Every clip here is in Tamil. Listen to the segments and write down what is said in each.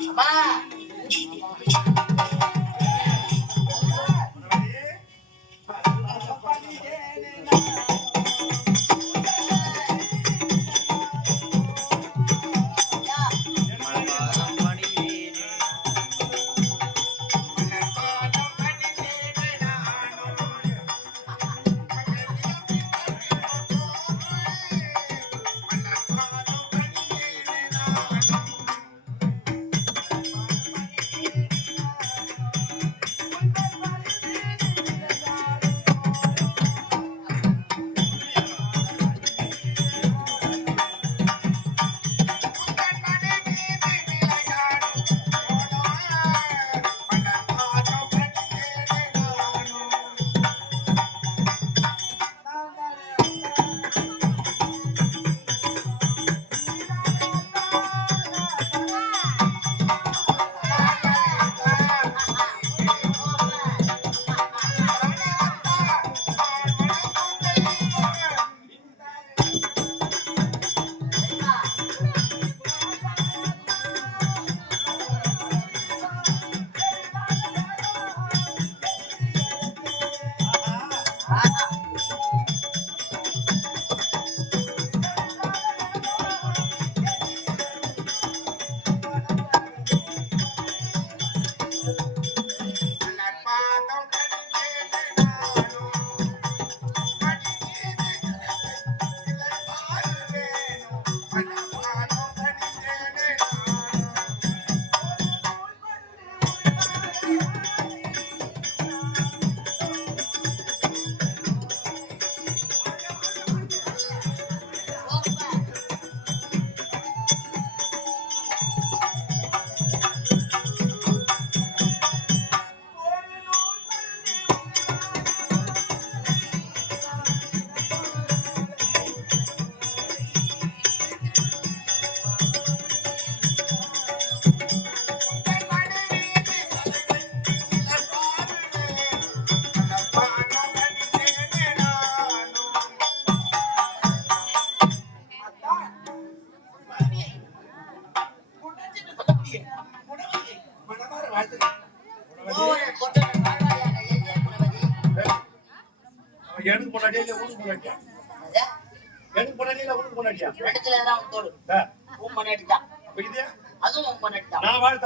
அம்மா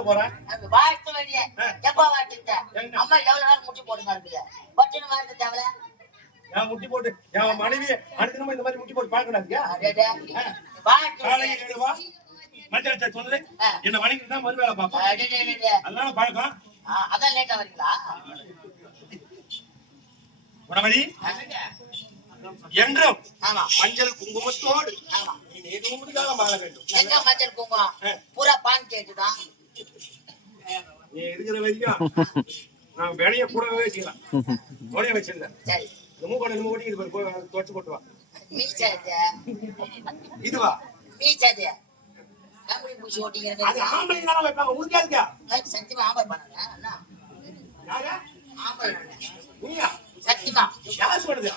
போறேன். அது வாழ்த்த வேண்டிய எப்ப வாழ்த்துட்ட? அம்மா எவ்வளவு நேரம் முட்டி போட்டுங்க இருப்பீங்க பட்டுன்னு வாழ்த்த தேவையில்ல நான் முட்டி போட்டு என் மனைவி அடுத்த நம்ம இந்த மாதிரி முட்டி போட்டு காலையில் மத்தியானம் சொல்லு. என்ன வணங்கிட்டு தான் மறு வேலை பார்ப்போம். அதனால பழக்கம். அதான் லேட்டா வரீங்களா? குணமதி என்றும் ஆமா. மஞ்சள் குங்குமத்தோடு. ஆமா. நீ நீடுமுடியாக வாழ வேண்டும். எங்க மஞ்சள் குங்குமம்? பூரா பான் கேட்டுதான் நீ இருக்கிற வரைக்கும் நான் வினைய கூடவே வச்சுக்கலாம் கூடவே வச்சிருந்தேன். சரி. இந்த மூக்கோட இந்த மூக்கோடி இது துவச்சு போட்டு வா. இதுவா அது ஆம்பளை தானே வைப்பாங்க உனக்காதுக்கா சத்தியமா அண்ணா. யாரு? ஆம்பல் நீயா? சத்தியமா. யார் சொல்றது?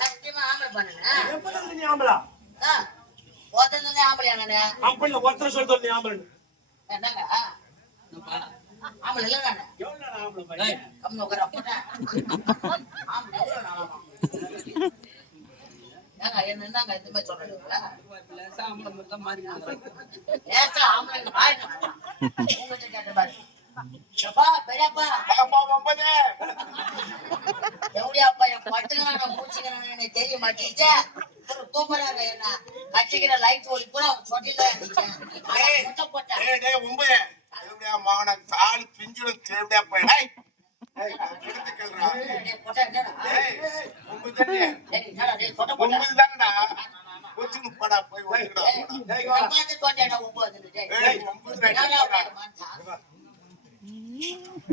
சத்தியமா ஆம்பல் பண்ணல. எப்ப நீ ஆம்பளா? ஒருத்தன் ஆம்பளை ஒருத்தர் சொல்றது நீ ஆம்பளை என்னங்க? ஆம்பளை இல்ல நானு. ஆம்பளை? கம்மி உட்கார ஆம்பளை என்னங்க இந்த மாதிரி சொல்றீங்களா ஆம்பளை வாய் உங்ககிட்ட கேட்ட பாரு அப்பா பெரியப்பா? அப்பா, ஒன்பது. எப்படியாப்பா என் தெரிய போட்டா. நான் பார்த்து போட்டேன்டா, உப்பு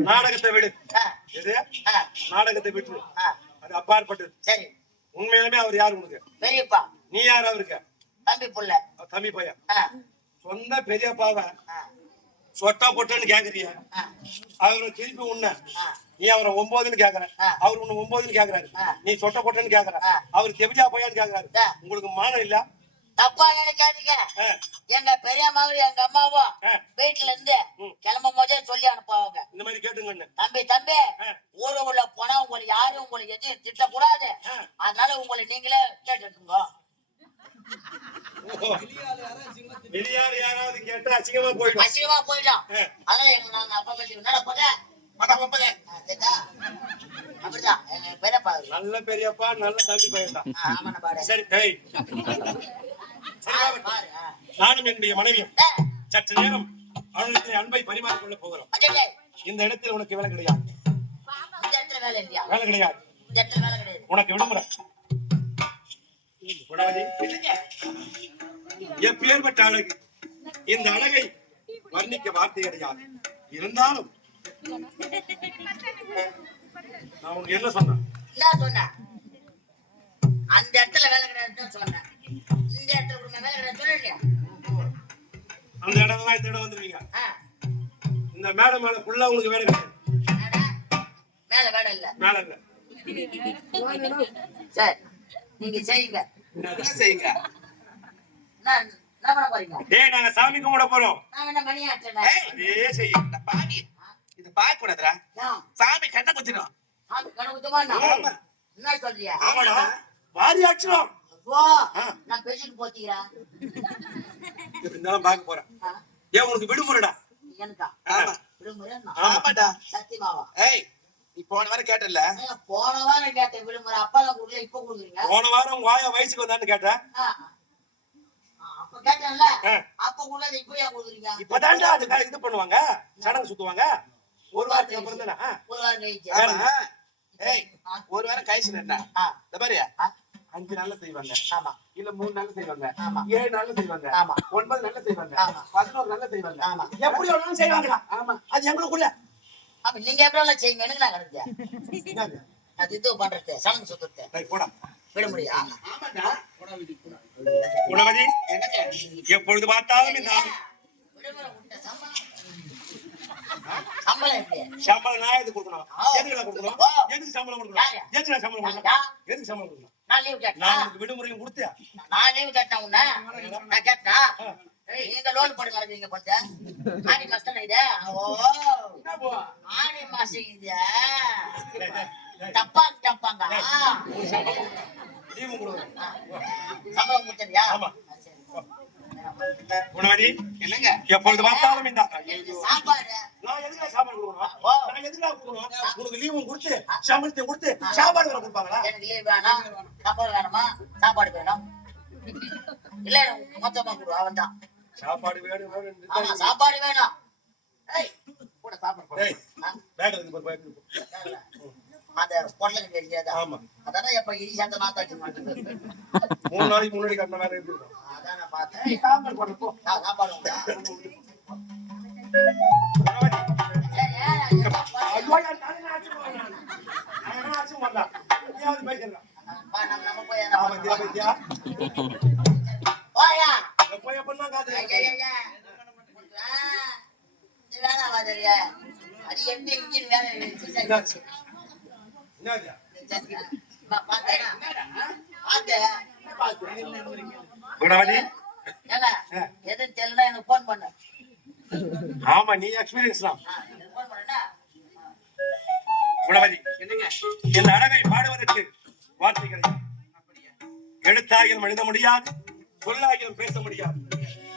நாடகத்தை விடு. நாடகத்தை விட்டு. அது அப்பாற்பட்டது. சரி. உண்மையிலுமே அவர் யார் உனக்கு? பெரியப்பா. நீ யார் அவருக்கு? தம்பி புள்ள. தம்பி பையன். சொந்த பெரியப்பாவை சொட்டா பொட்டன்னு கேக்குறிய அவரை திருப்பி உன்ன. நீ அவரை ஒன்பதுன்னு கேக்குற. அவர் உன்னை ஒன்பதுன்னு கேக்குறாரு. நீ சொட்ட பொட்டன்னு கேக்குற. அவர் தெவிடியா பையான்னு கேக்குறாரு. உங்களுக்கு மானம் இல்ல? தப்பா நினைக்காதீங்க. எங்க பெரியம்மாவும் எங்க அம்மாவும் வீட்டுல இருந்து. கிளம்பும் போதே சொல்லி அனுப்புவாங்க. இந்த மாதிரி கேட்டுங்க தம்பி தம்பி ஆ. ஊருக்குள்ள போனா உங்களை யாரும் உங்களை எதையும் திட்டக்கூடாது. அதனால உங்களை நீங்களே கேட்டுக்கோங்க. வெளியார் யாராவது கேட்டா அசிங்கமா போயிடும். அசிங்கமா போயிட்டோம் ஆ, அதான் எங்க நாங்க அப்பா பத்தி என்ன போட்ட படம் ஒன்பது. அப்படிதான். எங்க பெரியப்பா. நல்ல பெரியப்பா நல்ல தம்பி பையன் தான் சரி நானும் என்னுடைய மனைவியும் சற்று நேரம் அவளுடைய அன்பை பரிமாறிக்கொள்ள போகிறோம். இந்த இடத்தில் உனக்கு வேலை கிடையாது. வேலை கிடையாது. உனக்கு விடுமுறை. எப்பேற்பட்ட அழகு. இந்த அழகை வர்ணிக்க வார்த்தை கிடையாது. இருந்தாலும் நான் உனக்கு என்ன சொன்னேன்? என்ன சொன்ன அந்த இடத்துல வேலை கிடையாதுன்னு சொன்னேன். இந்த இடத்துல கொடுங்க அந்த இடம்லாம் இந்த இடம் வந்துருவீங்க. இந்த மேடை மேல ஃபுல்லா உங்களுக்கு வேலை கிடையாது? மேல வேலை இல்ல. மேல இல்ல. சரி. நீங்க செய்யுங்க. என்ன செய்யுங்க? என்ன என்ன பண்ண போறீங்க? டேய் நாங்க சாமி கும்பிட போறோம். நான் என்ன மணி ஆட்டுறேன்? ஏய், இந்த இது கூடாதுடா சாமி கண்ணை குத்திடும். சாமி கணக்குமா ஆமா. என்ன சொல்றியா? ஆமாடா. வாரி ஆ. நான் பேசிட்டு போத்தீங்களா இருந்தாலும் பார்க்க போறேன். ஏன் உனக்கு விடுமுறைடா. எனக்கா? விடுமுறை ஆமாடா. சத்தியமாவா ஏய் நீ போன வாரம் கேட்டல. போன வாரம் கேட்டேன் விடுமுறை. அப்பெல்லாம் கொடுக்கல இப்ப கொடுக்குறீங்க? போன வாரம் ஆயா வயசுக்கு வந்தான்னு கேட்டேன். அப்ப கேட்டேன்ல. அப்ப கொடுக்காத இப்ப ஏன் கொடுக்குறீங்க? இப்பதான்டா அதுக்காக இது பண்ணுவாங்க? சடங்கு சுத்துவாங்க? ஒரு வாரத்துக்கு அப்புறம் தானே. ஒரு வாரம் கழிச்சு. ஏய் ஒரு வாரம் கழிச்சு என்ன? இந்த ஆ, அஞ்சு நாள்ல செய்வாங்க. ஆமா. இல்ல மூணு நாள்ல செய்வாங்க. ஆமா. ஏழு நாள்ல செய்வாங்க. ஆமா. ஒன்பது நாள்ல செய்வாங்க. ஆமா. பதினோரு நாள்ல செய்வாங்க. ஆமா. எப்படி வேணாலும் செய்வாங்கடா. ஆமா. அது எங்களுக்குள்ள. அப்ப நீங்க எப்படி எல்லாம் செய்யுங்க. எனக்கு நான் கிடைச்சேன்? அது இது பண்றது. சடங்கு சுத்தத்தை போடா. விடுமுறையா ஆமாடா. குணவதி எப்பொழுது பார்த்தாலும் இந்த சம்பளம். எப்படி? சம்பளம் நான் எதுக்கு கொடுக்கணும். எதுக்கு கொடுக்கணும். எதுக்கு சம்பளம் கொடுக்கணும்? எதுக்கு நான் சம்பளம்? கொடுக்கணும்? எதுக்கு சம்பளம் கொடுக்கணும்? நான் லீவ் கேட்டா? நான் உனக்கு விடுமுறையும் கொடுத்தேன். நான் லீவ் கேட்டேன் உன்ன. நான் கேட்டா? நீங்க லோன் போட்டு நடக்கிறீங்க கொஞ்சம் ஆடி மாசம் இது. ஓ. ஆடி மாசம் இது. தப்பா தப்பாங்க சம்பளம். கொடுத்தறியா ஆமா. குணவதி என்னங்க? எப்பொழுது பார்த்தாலும் இந்த சாப்பாடு. நான் சாப்பாடு கொடுக்கணும். நான் எதுக்கு கொடுக்கணும்? உனக்கு லீவும் கொடுத்து சம்பளத்தையும் கொடுத்து சாப்பாடு வேற கொடுப்பாங்களா? எனக்கு லீவ் வேணும். சம்பளம் வேணுமா? சாப்பாடு வேணும். இல்ல மொத்தமா கொடு அவன் தான் சாப்பாடு வேணும் சாப்பாடு வேணும். ஏய் கூட சாப்பாடு ஆ, பேக்ல பேக். அந்த தெரியாதா. ஆமா. அதானே எப்ப இடி சேர்த்து நாத்தாச்சு மாட்டேங்குது மூணு நாளைக்கு முன்னாடி கட்டின வேலை இருக்கு பார்த்தேன் ஏய், சாப்பாடு போடு, போ போடுறேன் நான். நான் என்ன அடிச்சு போடல. நீயாவது பேசிடுறா. வா, நம்ம நம்ம போய் என்ன ஆ, பண்ணலாம்? பத்தியா, பத்தியா? வாயா. இங்க போய் எப்படின்னா காத்து? ஐயா, ஐயா, ஐயா. ஆ, இது வேணாம் வாதியாரே. அது எப்படி இன்ஜின் வேலை இருந்துச்சு, சரி. என்னாச்சு? என்னது? சரி, பா- பார்த்தேனா? பார்த்தேன். குணவதி, ஏங்க, எதுவும் தெரியலனா எனக்கு phone பண்ணு. ஆமா நீ எக்ஸ்பீரியன்ஸ் தான். ஆ, எனக்கு phone பண்ணுனா? குணவதி என்னங்க? இந்த அழகை பாடுவதற்கு வார்த்தை கிடையாது எழுத்தாகியம் எழுத முடியாது சொல்லாகியம் பேச முடியாது.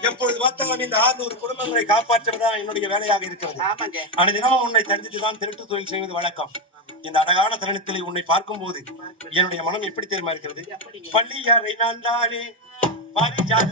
எப்பொழுது பார்த்தாலும் இந்த ஆறுநூறு குடும்பங்களை காப்பாற்றுவதுதான் என்னுடைய வேலையாக இருக்கிறது. ஆமாங்க. அனுதினமும் உன்னை தண்டித்துதான் திருட்டு தொழில் செய்வது வழக்கம். இந்த அழகான தருணத்தில் உன்னை பார்க்கும் போது என்னுடைய மனம் எப்படி தெரியுமா இருக்கிறது? பள்ளியறை நான் தானே பாரிஜாத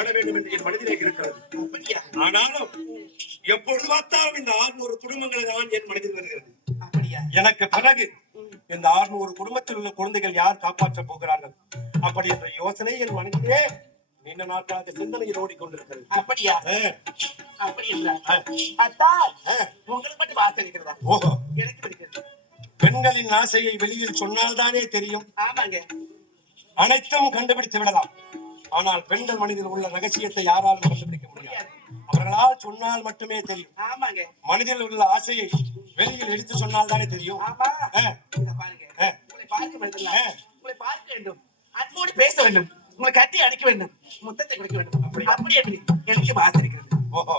பாட வேண்டும் என்று என் மனதிலே இருக்கிறது. ஆனாலும் எப்பொழுது பார்த்தாலும் இந்த ஆறுநூறு குடும்பங்கள் தான் என் மனதில் வருகிறது. எனக்கு பிறகு இந்த ஆறுநூறு குடும்பத்தில் உள்ள குழந்தைகள் யார் காப்பாற்றப் போகிறார்கள்? அப்படி என்ற யோசனை என் மனதிலே நீண்ட நாட்களாக சிந்தனையில் ஓடிக்கொண்டிருக்கிறது. அப்படியா? அப்படி ஆ. உங்களுக்கு மட்டும் ஆசை இருக்கிறதா ஓஹோ. எனக்கு இருக்கிறது பெண்களின் ஆசையை வெளியில் சொன்னால்தானே தெரியும். ஆமாங்க. அனைத்தும் கண்டுபிடித்து விடலாம். ஆனால் பெண்கள் மனதில் உள்ள ரகசியத்தை யாராலும் கண்டுபிடிக்க முடியாது? அவர்களால் சொன்னால் மட்டுமே தெரியும். ஆமாங்க. மனதில் உள்ள ஆசையை வெளியில் எடுத்து சொன்னால் தானே தெரியும் பார்க்க வேண்டும். அன்போடு பேச வேண்டும். உங்களை கட்டி அணைக்க வேண்டும். முத்தத்தை கொடுக்க வேண்டும்? அப்படி எப்படி? எனக்கு ஆசை இருக்கிறது ஓஹோ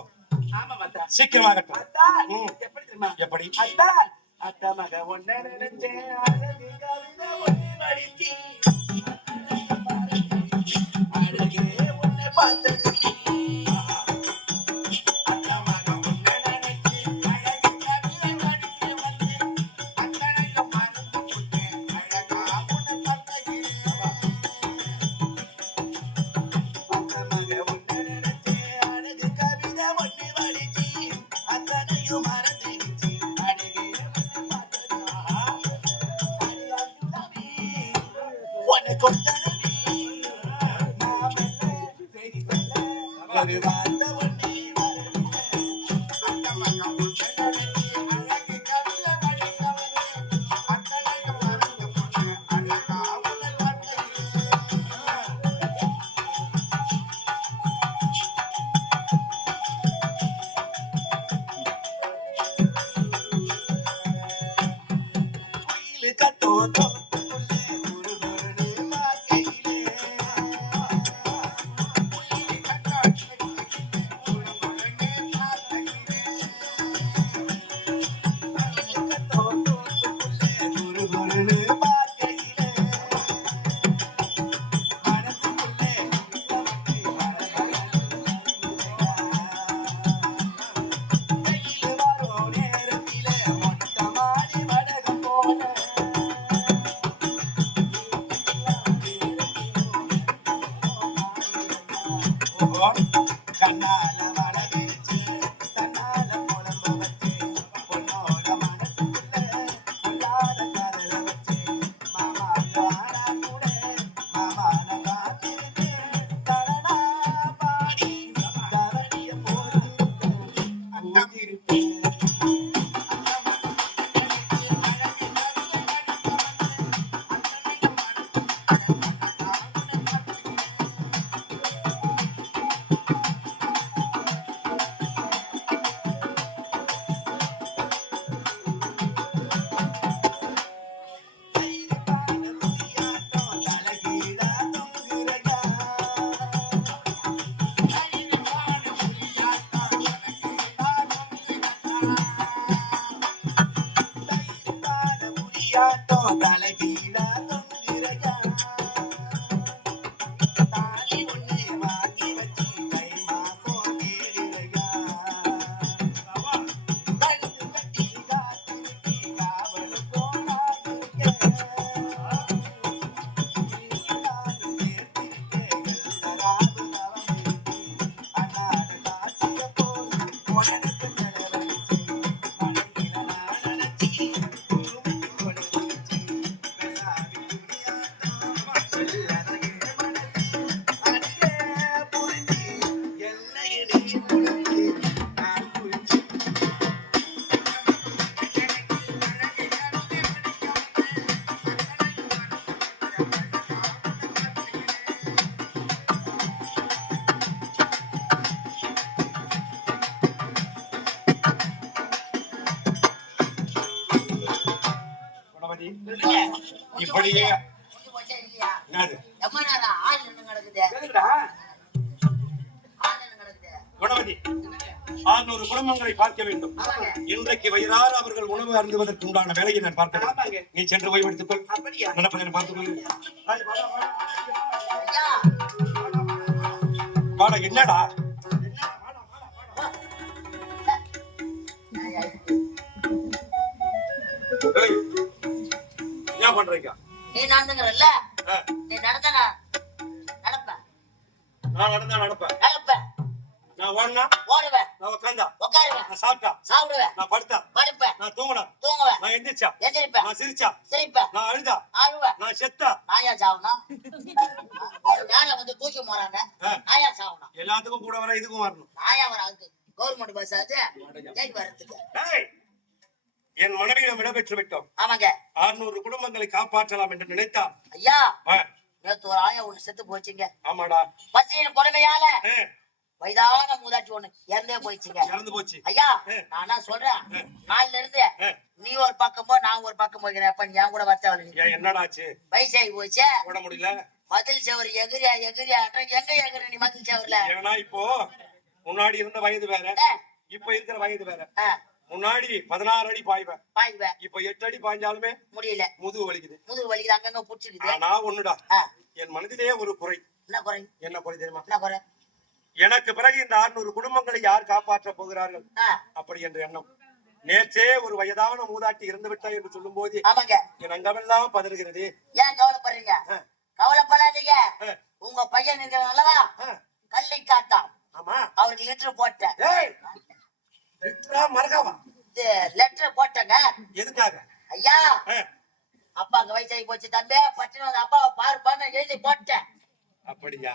அத்தா ம். எப்படி தெரியுமா? எப்படி? அத்தான் அத்தா மக ஒன்ன todo. ஓஹோ கிடக்குது. குணவதி ஆறுநூறு குடும்பங்களை பார்க்க வேண்டும். இன்றைக்கு வயிறார அவர்கள் உணவு அருந்துவதற்கு உண்டான வேலையை நான் பார்க்க வேண்டும் ஆமாங்க. நீ சென்று போய் எடுத்துக்கொள்? நடப்பதை பார்த்துக்கொள் வாடா என்னடா? ஏய், என்ன பண்றீங்க நீ நடந்துங்கிறல்ல நீ நடந்தா நான் நடப்பேன். நான் நடந்தா நடப்பேன். நடப்பேன். நான் ஓடினா ஓடுவேன். நான் உட்காந்தா உட்காருவேன் நான் சாப்பிட்டா. சாப்பிடுவேன். நான் படுத்தா. படுப்பேன். நான் தூங்கினா. தூங்குவேன். நான் எந்திரிச்சா. எந்திரிப்பேன். நான் சிரிச்சா. சிரிப்பேன். நான் அழுதா. ஆழுவேன் நான் செத்தா. நாயா சாவணும் ஒரு வந்து தூக்கி போறாங்க? நாயா சாவணும் எல்லாத்துக்கும் கூட வர இதுக்கும் வரணும். நாயா வராது. கவர்மெண்ட் பஸ் ஆச்சு. வரதுக்கு என் மனைவியிடம் விடைபெற்று விட்டோம் ஆமாங்க. ஆறுநூறு குடும்பங்களை காப்பாற்றலாம் என்று நினைத்தால் ஐயா நேத்து ஒரு ஆயா ஒண்ணு செத்து போச்சுங்க. ஆமாடா. பசியின் கொடுமையால வயதான மூதாட்டி ஒண்ணு இறந்தே போயிடுச்சுங்க. இறந்து போச்சு. ஐயா. நான் சொல்றேன்? ஆ. நாலுல இருந்து நீ ஒரு பக்கம் போ நான் ஒரு பக்கம் நீ என் கூட வரத்த வரல ஏன் என்னடா ஆச்சு வயசாகி போச்சு. ஓட முடியல. மதில் செவரு எகிரியா எகிரியா? எங்க எகிற நீ மதில் செவருல? ஏன்னா இப்போ முன்னாடி இருந்த வயது வேற. இப்ப இருக்கிற வயது வேற. முன்னாடி பதினாறு அடி பாய்வேன். பாய்வேன். இப்ப எட்டு அடி பாய்ஞ்சாலுமே முடியல. முதுகு வலிக்குது. முதுகு வலிக்குது அங்கங்க புடிச்சுக்குது. ஆனா ஒண்ணுடா என் மனதிலே ஒரு குறை. என்ன குறை? என்ன குறை தெரியுமா? என்ன குறை? எனக்கு பிறகு இந்த ஆறுநூறு குடும்பங்களை யார் காப்பாற்ற போகிறார்கள்? அப்படி என்ற எண்ணம். நேற்றே ஒரு வயதான மூதாட்டி இறந்து விட்டார் என்று சொல்லும் போது என் அங்கமெல்லாம் பதறுகிறது. ஏன் கவலைப்படுறீங்க? கவலைப்படாதீங்க. உங்க பையன் இருக்கிறனாலவா ஆ. கள்ளி காட்டான் ஆமா. அவருக்கு லெட்டர் போட்டேன். மறக்காவா லெட்டர் போட்டேங்க. எதுக்காக? ஐயா அப்பாக்கு வயசாகி போச்சு தம்பி. பட்டினம் வந்து அப்பாவை பாரு பண்ண எழுதி போட்டேன். அப்படியா?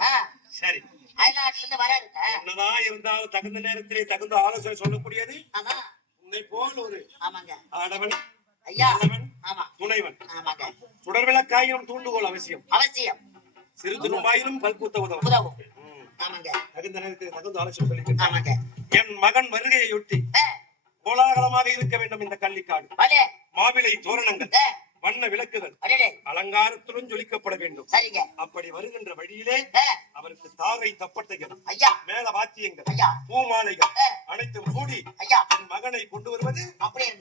சரி. அயல்நாட்டுல இருந்து வராருங்க. என்னதான் இருந்தாலும் தகுந்த நேரத்திலே தகுந்த ஆலோசனை சொல்லக்கூடியது. ஆமா. உன்னை போல் ஒரு ஆமாங்க. ஆடவன் ஐயா ஆமா. துணைவன். ஆமாங்க. சுடர்விளக்காயினும் தூண்டுகோல் அவசியம். அவசியம். சிறு துரும்பாயினும் கல்புத்த உதவும். உதவும். ஆமாங்க. தகுந்த நேரத்தில் தகுந்த ஆலோசனை சொல்லிக்கிறேன் ஆமாங்க. என் மகன் வருகையொட்டி ஏ, கோலாகலமாக இருக்க வேண்டும் இந்த கள்ளிக்காடு. வலே மாவிலை தோரணங்கள் வண்ண விளக்குகள் அலங்காரத்துடன் ஜொலிக்கப்பட வேண்டும். சரிங்க. அப்படி வருகின்ற வழியிலே அவருக்கு தாரை தப்பட்டைகள் ஐயா. மேல வாத்தியங்கள் ஐயா. பூமாலைகள் அனைத்தும் கூடி ஐயா. என் மகனை கொண்டு வருவது அப்படியே.